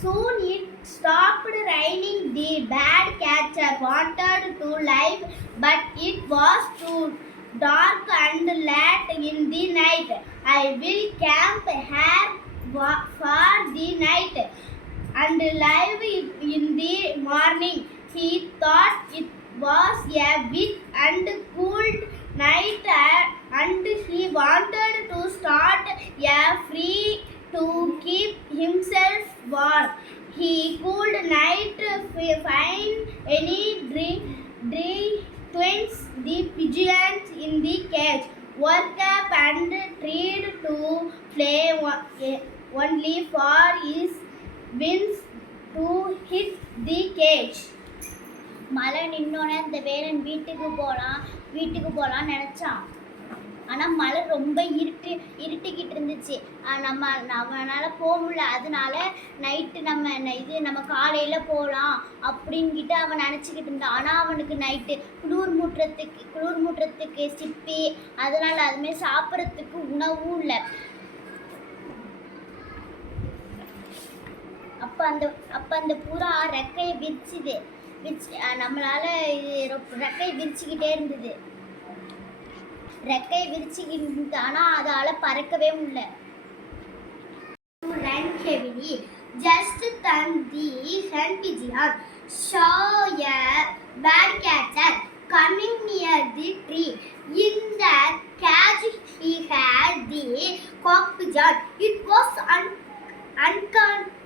Soon it stopped raining. The bad catcher wanted to leave, but it was too dark and late in the night. I will camp here for the night and live in the morning. He thought it was a big and cool night and he wanted to start a free to keep himself warm. He could not find any twins, the pigeons in the cage. Woke up and tried to play only for his wings to hit the cage. மழை நின்னோடனே அந்த வேலன் வீட்டுக்கு போகலான்னு நினச்சான். ஆனால் மழை ரொம்ப இருட்டிக்கிட்டு இருந்துச்சு. அவனால் போக முடியல. அதனால நைட்டு நம்ம காலையில் போகலாம் அப்படின்கிட்டு அவன் நினச்சிக்கிட்டு இருந்தான். ஆனால் அவனுக்கு நைட்டு குளிர் மூட்டுறதுக்கு சிப்பி, அதனால் அதுமாரி சாப்பிட்றதுக்கு உணவும் இல்லை. அப்போ அந்த புறா ரெக்கையை நம்மளால ரெக்கையை விரிச்சுக்கிட்டே இருந்தது. ஆனால் அதால் பறக்கவே முடியல. Ran heavily. Just then the hen pigeon saw a bad catcher coming near the tree. In the cage he had the cock pigeon. It was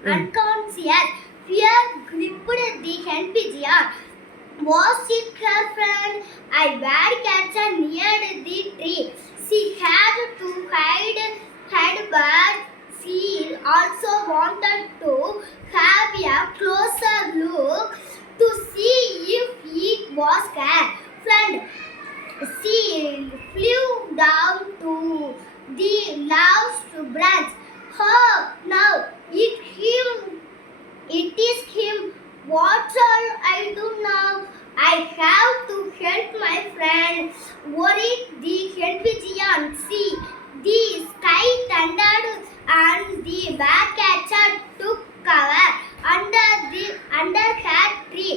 unconscious. Fear gripped the hen pigeon. Was it her friend? A bad catcher neared the tree. She had to hide, but she also wanted to have a closer look to see if it was her friend. She flew down to the last branch. Oh, now it is him. What shall I do now? I have to help my friend. Worried the hen pigeon. See, the sky thundered and the bad catcher took cover under her tree.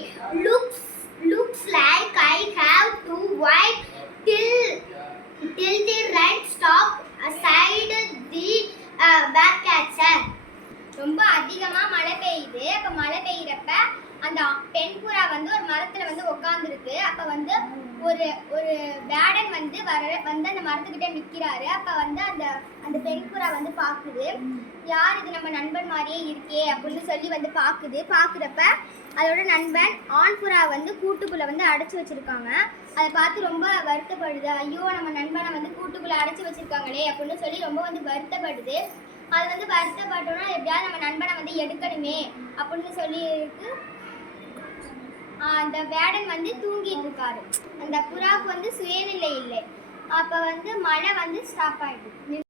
Looks like I have to wait till the rain stopped aside the bad catcher. ரொம்ப அதிகமாக மழை பெய்யுது. அப்போ மழை பெய்கிறப்ப அந்த பெண் புறா ஒரு மரத்தில் உட்காந்துருக்கு. அப்போ ஒரு வேடன் வந்து அந்த மரத்துக்கிட்ட நிற்கிறாரு. அப்போ அந்த பெண் புறா பார்க்குது. யார் இது, நம்ம நண்பன் மாதிரியே இருக்கே அப்படின்னு சொல்லி பார்க்குறப்ப அதோட நண்பன் ஆண் புறா கூட்டுக்குள்ளே அடைச்சி வச்சுருக்காங்க. அதை பார்த்து ரொம்ப வருத்தப்படுது. ஐயோ, நம்ம நண்பனை கூட்டுக்குள்ளே அடைச்சி வச்சுருக்காங்களே அப்படின்னு சொல்லி ரொம்ப வருத்தப்படுது. அது வருத்தப்பட்டோன்னா எப்படியாவது நம்ம நண்பனை எடுக்கணுமே அப்படின்னு சொல்லிட்டு அந்த வேடன் தூங்கிட்டு இருக்காரு. அந்த புறாவுக்கு சுயநிலை இல்லை. அப்போ மழை ஸ்டாப் ஆயிடுது.